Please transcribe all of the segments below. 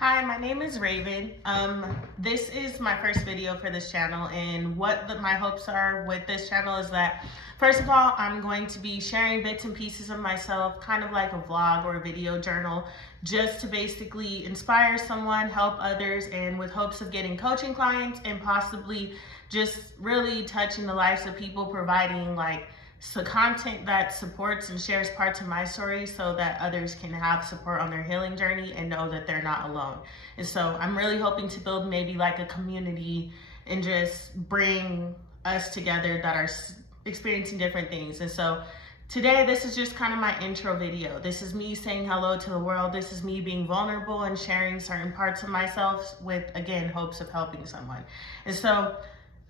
Hi, my name is Raven. This is my first video for this channel, and my hopes are with this channel is that, first of all, I'm going to be sharing bits and pieces of myself, kind of like a vlog or a video journal, just to basically inspire someone, help others, and with hopes of getting coaching clients and possibly just really touching the lives of people, providing content that supports and shares parts of my story so that others can have support on their healing journey and know that they're not alone. And so I'm really hoping to build maybe like a community and just bring us together that are experiencing different things. And so today, this is just kind of my intro video. This is me saying hello to the world. This is me being vulnerable and sharing certain parts of myself with, again, hopes of helping someone. And so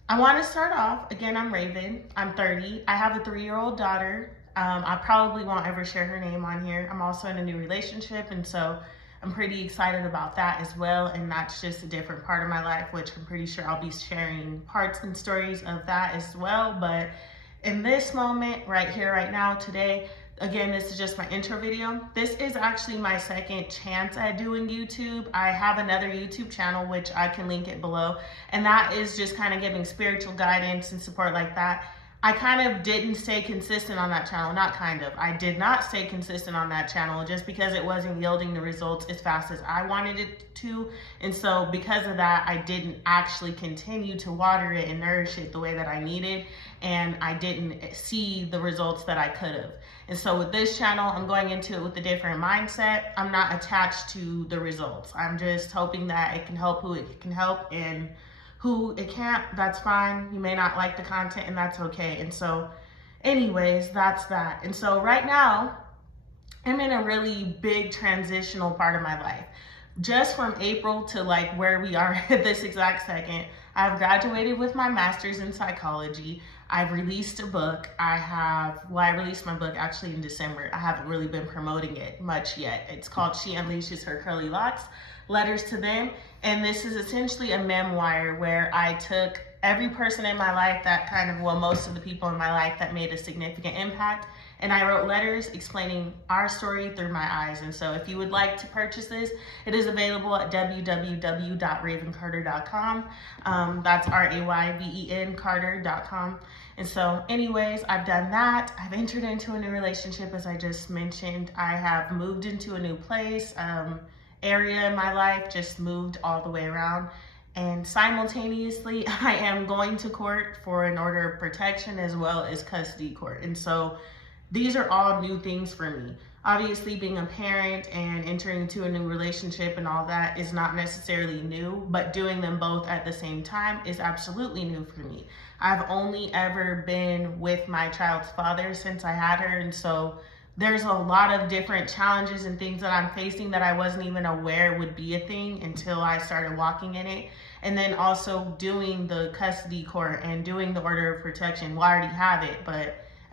I want to start off, again, I'm Raven, I'm 30, I have a 3-year-old daughter. I probably won't ever share her name on here. I'm also in a new relationship, and so I'm pretty excited about that as well, and that's just a different part of my life, which I'm pretty sure I'll be sharing parts and stories of that as well. But in this moment, right here, right now, today, again, this is just my intro video. This is actually my second chance at doing YouTube. I have another YouTube channel, which I can link it below, and that is just kind of giving spiritual guidance and support like that. I kind of didn't stay consistent on that channel, I did not stay consistent on that channel just because it wasn't yielding the results as fast as I wanted it to. And so because of that, I didn't actually continue to water it and nourish it the way that I needed, and I didn't see the results that I could have. And so with this channel, I'm going into it with a different mindset. I'm not attached to the results. I'm just hoping that it can help who it can help, and who it can't, that's fine. You may not like the content, and that's okay. And so anyways, that's that. And so right now, I'm in a really big transitional part of my life. Just from April to like where we are at this exact second, I've graduated with my master's in psychology. I've released a book. I released my book actually in December. I haven't really been promoting it much yet. It's called She Unleashes Her Curly Locks, Letters to Them. And this is essentially a memoir where I took every person in my life most of the people in my life that made a significant impact, and I wrote letters explaining our story through my eyes. And so if you would like to purchase this, it is available at www.ravencarter.com. That's RAYVEN Carter.com. And so anyways, I've done that. I've entered into a new relationship, as I just mentioned. I have moved into a new place, area in my life, just moved all the way around. And simultaneously, I am going to court for an order of protection as well as custody court. And so these are all new things for me. Obviously, being a parent and entering into a new relationship and all that is not necessarily new, but doing them both at the same time is absolutely new for me. I've only ever been with my child's father since I had her, and so there's a lot of different challenges and things that I'm facing that I wasn't even aware would be a thing until I started walking in it. And then also doing the custody court and doing the order of protection. Well, I already have it,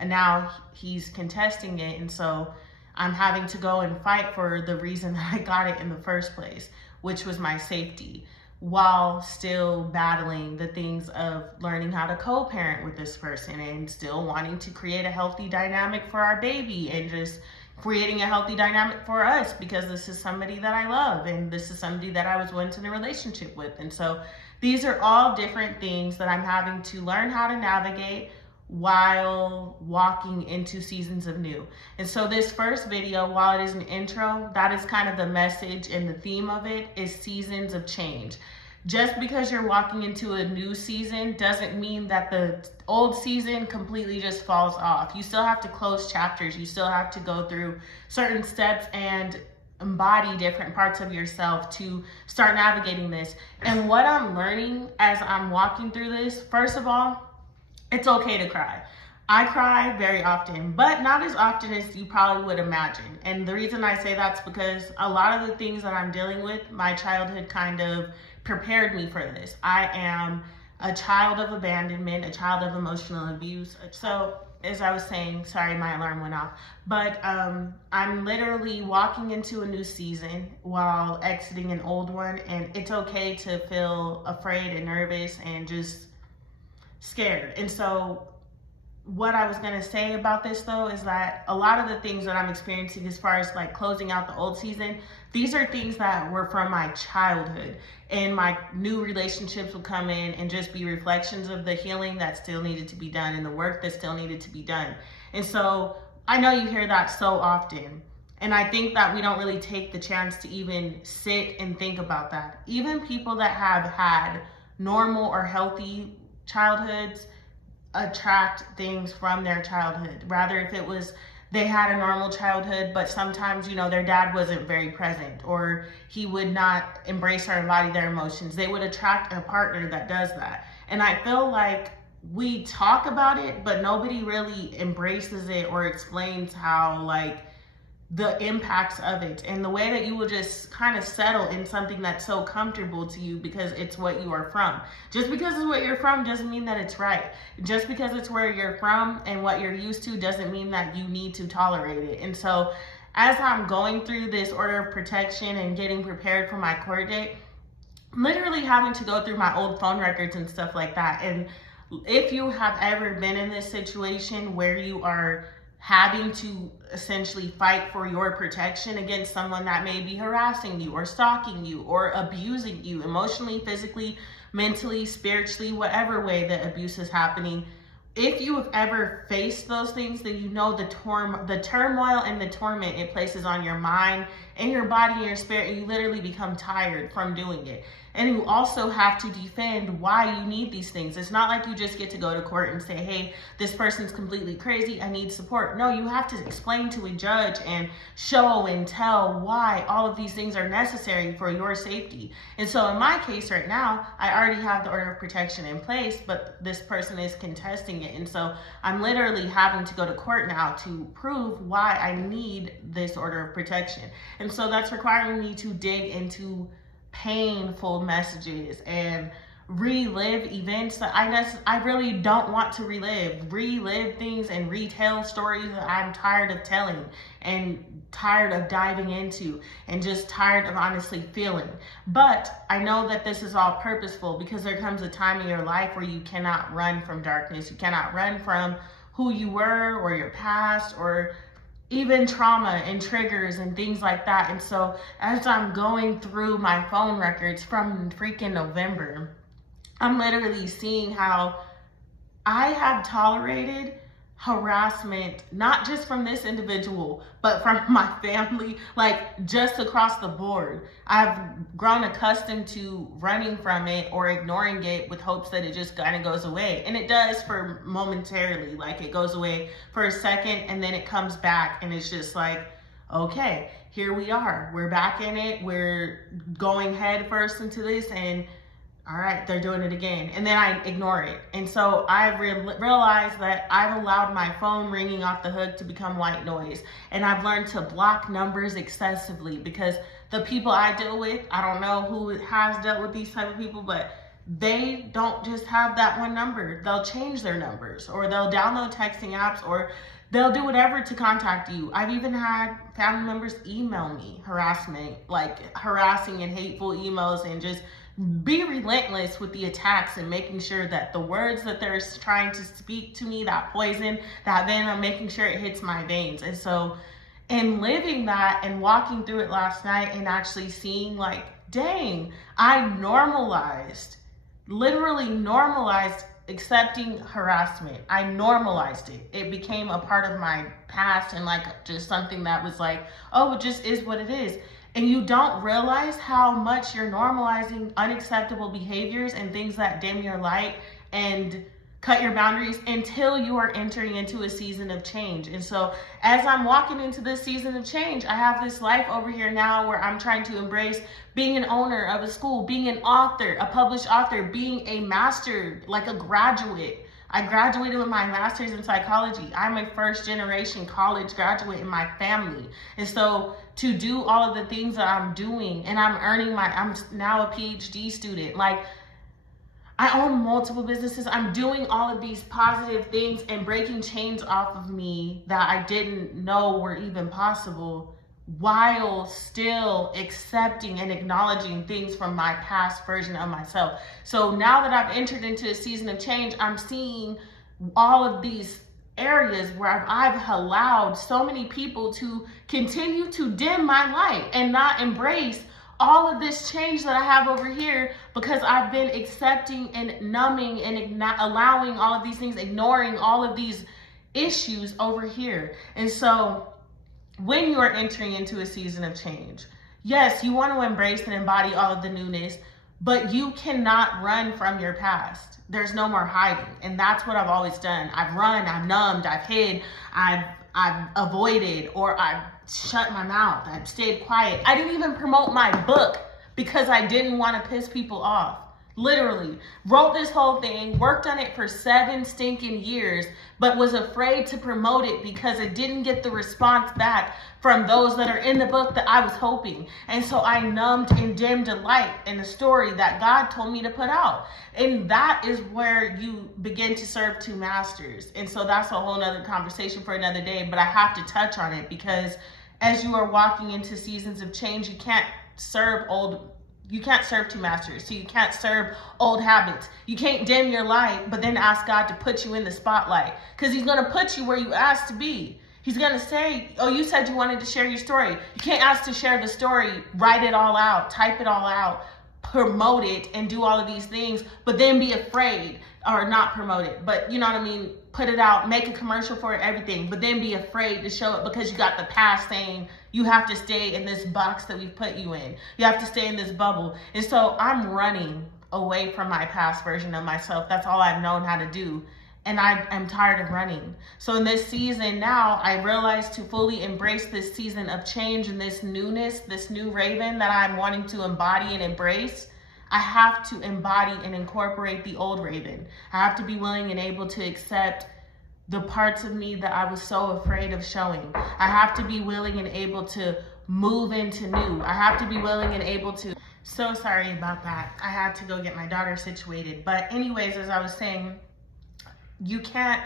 and now he's contesting it. And so I'm having to go and fight for the reason that I got it in the first place, which was my safety, while still battling the things of learning how to co-parent with this person and still wanting to create a healthy dynamic for our baby and just creating a healthy dynamic for us, because this is somebody that I love and this is somebody that I was once in a relationship with. And so these are all different things that I'm having to learn how to navigate while walking into seasons of new. And so this first video, while it is an intro, that is kind of the message, and the theme of it is seasons of change. Just because you're walking into a new season doesn't mean that the old season completely just falls off. You still have to close chapters. You still have to go through certain steps and embody different parts of yourself to start navigating this. And what I'm learning as I'm walking through this, first of all, it's okay to cry. I cry very often, but not as often as you probably would imagine. And the reason I say that's because a lot of the things that I'm dealing with, my childhood kind of prepared me for this. I am a child of abandonment, a child of emotional abuse. So as I was saying, sorry, my alarm went off, but I'm literally walking into a new season while exiting an old one. And it's okay to feel afraid and nervous and just scared. And so what I was going to say about this though is that a lot of the things that I'm experiencing as far as like closing out the old season, these are things that were from my childhood, and my new relationships would come in and just be reflections of the healing that still needed to be done and the work that still needed to be done. And so I know you hear that so often. And I think that we don't really take the chance to even sit and think about that. Even people that have had normal or healthy childhoods attract things from their childhood. Rather, if it was they had a normal childhood, but sometimes, their dad wasn't very present, or he would not embrace or embody their emotions, they would attract a partner that does that. And I feel like we talk about it, but nobody really embraces it or explains how, like, the impacts of it, and the way that you will just kind of settle in something that's so comfortable to you because it's what you are from. Just because it's what you're from doesn't mean that it's right. Just because it's where you're from and what you're used to doesn't mean that you need to tolerate it. And so as I'm going through this order of protection and getting prepared for my court date, I'm literally having to go through my old phone records and stuff like that. And if you have ever been in this situation where you are having to essentially fight for your protection against someone that may be harassing you or stalking you or abusing you emotionally, physically, mentally, spiritually, whatever way that abuse is happening, if you have ever faced those things, then you know the turmoil and the torment it places on your mind and your body and your spirit, and you literally become tired from doing it. And you also have to defend why you need these things. It's not like you just get to go to court and say, hey, this person's completely crazy, I need support. No, you have to explain to a judge and show and tell why all of these things are necessary for your safety. And so in my case right now, I already have the order of protection in place, but this person is contesting it. And so I'm literally having to go to court now to prove why I need this order of protection. And so that's requiring me to dig into painful messages and relive events that I really don't want to relive things and retell stories that I'm tired of telling and tired of diving into and just tired of honestly feeling. But I know that this is all purposeful because there comes a time in your life where you cannot run from darkness. You cannot run from who you were or your past or even trauma and triggers and things like that. And so as I'm going through my phone records from freaking November, I'm literally seeing how I have tolerated harassment, not just from this individual, but from my family, like just across the board. I've grown accustomed to running from it or ignoring it with hopes that it just kind of goes away. And it does for momentarily, like it goes away for a second and then it comes back and it's just like, okay, here we are. We're back in it. We're going head first into this, and all right, they're doing it again. And then I ignore it. And so I've realized that I've allowed my phone ringing off the hook to become white noise. And I've learned to block numbers excessively because the people I deal with, I don't know who has dealt with these type of people, but they don't just have that one number. They'll change their numbers, or they'll download texting apps, or they'll do whatever to contact you. I've even had family members email me harassing and hateful emails, and just be relentless with the attacks and making sure that the words that they're trying to speak to me, that poison, that venom, I'm making sure it hits my veins. And so in living that and walking through it last night and actually seeing like, dang, I literally normalized accepting harassment. I normalized it. It became a part of my past and like just something that was like, oh, it just is what it is. And you don't realize how much you're normalizing unacceptable behaviors and things that dim your light and cut your boundaries until you are entering into a season of change. And so as I'm walking into this season of change, I have this life over here now where I'm trying to embrace being an owner of a school, being an author, a published author, being a master, like a graduate. I graduated with my master's in psychology. I'm a first generation college graduate in my family. And so to do all of the things that I'm doing, and I'm now a PhD student, like I own multiple businesses. I'm doing all of these positive things and breaking chains off of me that I didn't know were even possible, while still accepting and acknowledging things from my past version of myself. So now that I've entered into a season of change, I'm seeing all of these areas where I've allowed so many people to continue to dim my light and not embrace all of this change that I have over here, because I've been accepting and numbing and allowing all of these things, ignoring all of these issues over here. And so when you are entering into a season of change, yes, you want to embrace and embody all of the newness, but you cannot run from your past. There's no more hiding. And that's what I've always done. I've run, I've numbed, I've hid, I've avoided, or I've shut my mouth. I've stayed quiet. I didn't even promote my book because I didn't want to piss people off. Literally wrote this whole thing, worked on it for 7 stinking years, but was afraid to promote it because it didn't get the response back from those that are in the book that I was hoping. And so I numbed and dimmed a light in a story that God told me to put out. And that is where you begin to serve 2 masters. And so that's a whole nother conversation for another day, but I have to touch on it because as you are walking into seasons of change, you can't serve 2 masters. So you can't serve old habits. You can't dim your light, but then ask God to put you in the spotlight, because he's going to put you where you asked to be. He's going to say, oh, you said you wanted to share your story. You can't ask to share the story, write it all out, type it all out, promote it, and do all of these things, but then be afraid, or not promote it, but you know what I mean? Put it out, make a commercial for it, everything, but then be afraid to show it because you got the past saying you have to stay in this box that we've put you in. You have to stay in this bubble. And so I'm running away from my past version of myself. That's all I've known how to do. And I'm tired of running. So in this season now, I realized to fully embrace this season of change and this newness, this new Raven that I'm wanting to embody and embrace, I have to embody and incorporate the old Raven. I have to be willing and able to accept the parts of me that I was so afraid of showing. I have to be willing and able to move into new. I have to be willing and able to. So sorry about that. I had to go get my daughter situated. But anyways, as I was saying, you can't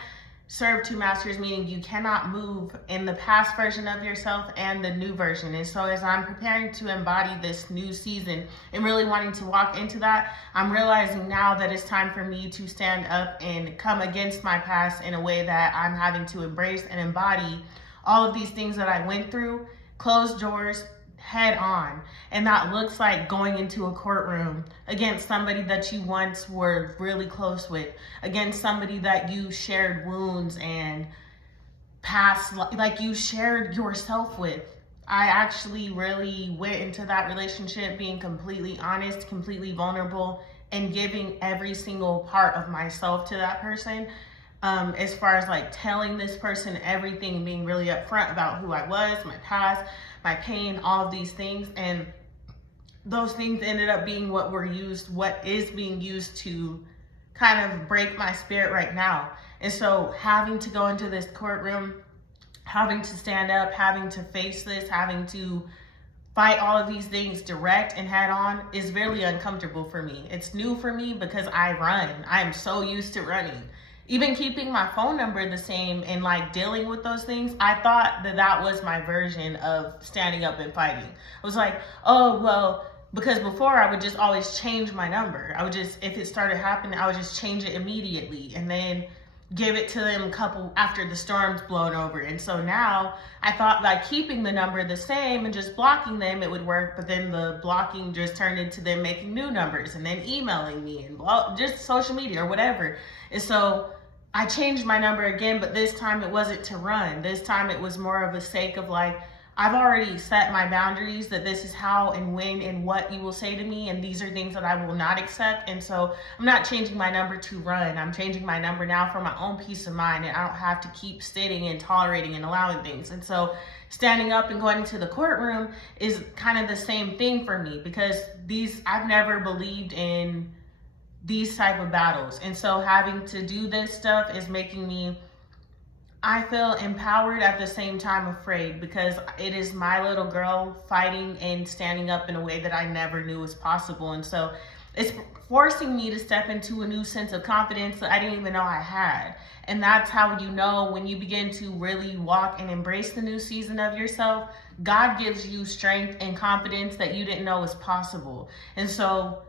serve 2 masters, meaning you cannot move in the past version of yourself and the new version. And so as I'm preparing to embody this new season and really wanting to walk into that, I'm realizing now that it's time for me to stand up and come against my past in a way that I'm having to embrace and embody all of these things that I went through, closed doors, head on. And that looks like going into a courtroom against somebody that you once were really close with, against somebody that you shared wounds and past, like you shared yourself with. I actually really went into that relationship being completely honest, completely vulnerable, and giving every single part of myself to that person. As far as like telling this person everything, being really upfront about who I was, my past, my pain, all of these things. And those things ended up being what is being used to kind of break my spirit right now. And so having to go into this courtroom, having to stand up, having to face this, having to fight all of these things direct and head on is really uncomfortable for me. It's new for me because I run. I am so used to running. Even keeping my phone number the same and like dealing with those things, I thought that was my version of standing up and fighting. I was like, oh, well, because before I would just always change my number. I would just, if it started happening, I would just change it immediately and then give it to them after the storm's blown over. And so now I thought like keeping the number the same and just blocking them, it would work. But then the blocking just turned into them making new numbers and then emailing me and just social media or whatever. And so I changed my number again, but this time it wasn't to run. This time it was more of a sake of like, I've already set my boundaries that this is how and when and what you will say to me, and these are things that I will not accept. And so I'm not changing my number to run. I'm changing my number now for my own peace of mind, and I don't have to keep sitting and tolerating and allowing things. And so standing up and going into the courtroom is kind of the same thing for me, because I've never believed in these type of battles. And so having to do this stuff is making me, I feel empowered at the same time afraid, because it is my little girl fighting and standing up in a way that I never knew was possible. And so it's forcing me to step into a new sense of confidence that I didn't even know I had. And that's how you know when you begin to really walk and embrace the new season of yourself, God gives you strength and confidence that you didn't know was possible. And so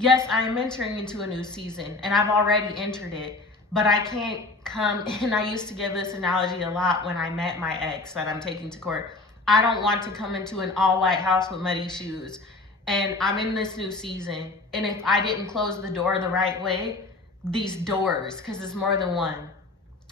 yes, I am entering into a new season and I've already entered it, but I can't come, and I used to give this analogy a lot when I met my ex that I'm taking to court. I don't want to come into an all white house with muddy shoes. And I'm in this new season. And if I didn't close the door the right way, these doors, because it's more than one.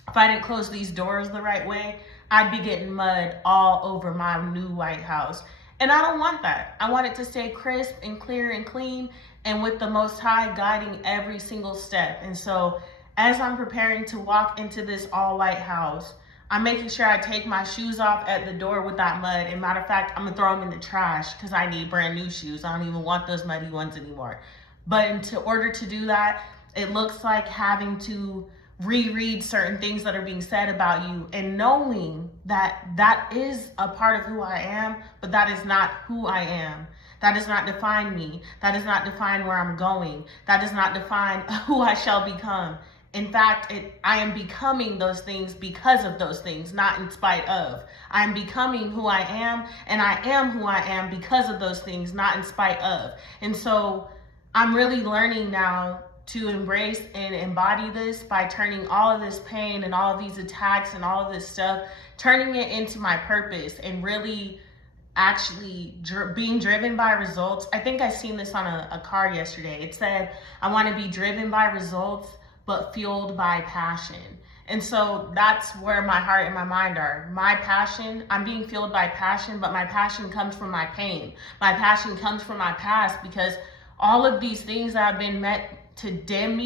If I didn't close these doors the right way, I'd be getting mud all over my new White House. And I don't want that. I want it to stay crisp and clear and clean, and with the Most High guiding every single step. And so as I'm preparing to walk into this all white house, I'm making sure I take my shoes off at the door with that mud. And matter of fact, I'm gonna throw them in the trash because I need brand new shoes. I don't even want those muddy ones anymore. But in order to do that, it looks like having to reread certain things that are being said about you, and knowing that that is a part of who I am, but that is not who I am. That does not define me. That does not define where I'm going. That does not define who I shall become. In fact, I am becoming those things because of those things, not in spite of. I am becoming who I am, and I am who I am because of those things, not in spite of. And so I'm really learning now to embrace and embody this by turning all of this pain and all of these attacks and all of this stuff, turning it into my purpose and really actually being driven by results. I think I seen this on a card yesterday. It said, I want to be driven by results, but fueled by passion. And so that's where my heart and my mind are. My passion, I'm being fueled by passion, but my passion comes from my pain. My passion comes from my past, because all of these things that have been made to dim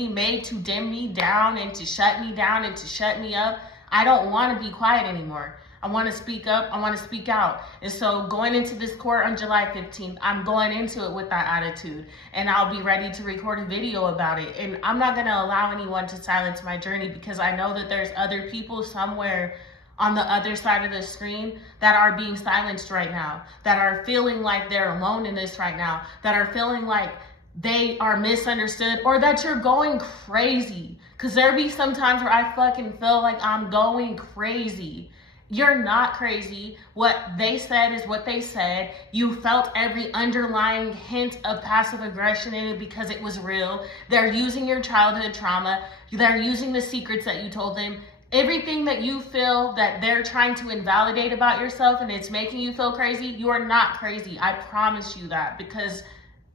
me down and to shut me down and to shut me up, I don't want to be quiet anymore. I want to speak up. I want to speak out. And so going into this court on July 15th, I'm going into it with that attitude, and I'll be ready to record a video about it. And I'm not going to allow anyone to silence my journey, because I know that there's other people somewhere on the other side of the screen that are being silenced right now, that are feeling like they're alone in this right now, that are feeling like they are misunderstood, or that you're going crazy. Because there be some times where I fucking feel like I'm going crazy. You're not crazy. What they said is what they said. You felt every underlying hint of passive aggression in it because it was real. They're using your childhood trauma. They're using the secrets that you told them. Everything that you feel that they're trying to invalidate about yourself and it's making you feel crazy, you are not crazy. I promise you that, because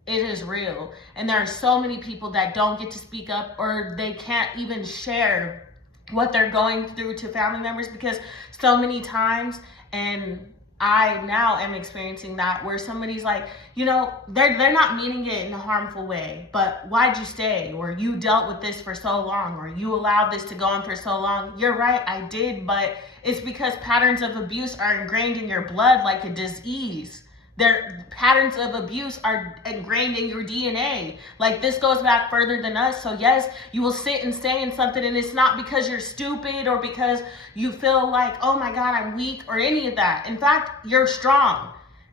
it is real. And there are so many people that don't get to speak up, or they can't even share what they're going through to family members, because so many times, and I now am experiencing that, where somebody's like, you know, they're not meaning it in a harmful way, but why'd you stay? Or you dealt with this for so long, or you allowed this to go on for so long. You're right, I did, but it's because patterns of abuse are ingrained in your blood like a disease. Their patterns of abuse are ingrained in your DNA. Like, this goes back further than us. So yes, you will sit and stay in something, and it's not because you're stupid or because you feel like, oh my God, I'm weak, or any of that. In fact, you're strong.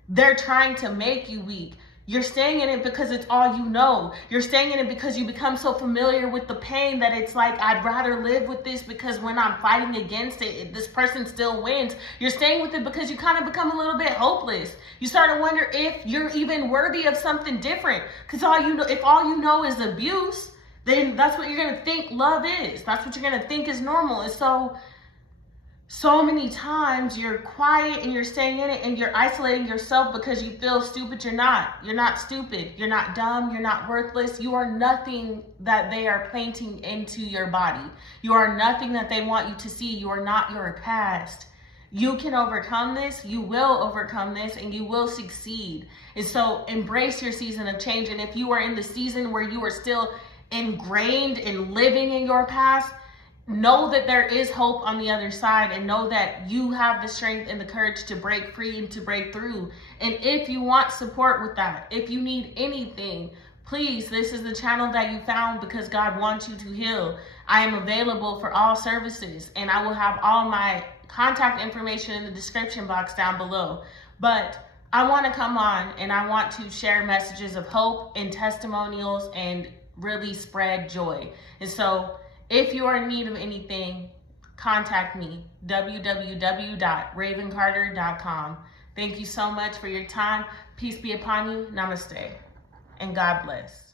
They're trying to make you weak. You're staying in it because it's all you know. You're staying in it because you become so familiar with the pain that it's like, I'd rather live with this, because when I'm fighting against it, this person still wins. You're staying with it because you kind of become a little bit hopeless. You start to wonder if you're even worthy of something different, because if all you know is abuse, then that's what you're going to think love is. That's what you're going to think is normal. And so many times you're quiet and you're staying in it and you're isolating yourself because you feel stupid. You're not. You're not stupid. You're not dumb. You're not worthless. You are nothing that they are planting into your body. You are nothing that they want you to see. You are not your past. You can overcome this. You will overcome this, and you will succeed. And so embrace your season of change. And if you are in the season where you are still ingrained in living in your past, know that there is hope on the other side, and know that you have the strength and the courage to break free and to break through. And if you want support with that, if you need anything, please, this is the channel that you found because God wants you to heal. I am available for all services, and I will have all my contact information in the description box down below. But I want to come on and I want to share messages of hope and testimonials and really spread joy. And so if you are in need of anything, contact me, www.ravencarter.com. Thank you so much for your time. Peace be upon you. Namaste. And God bless.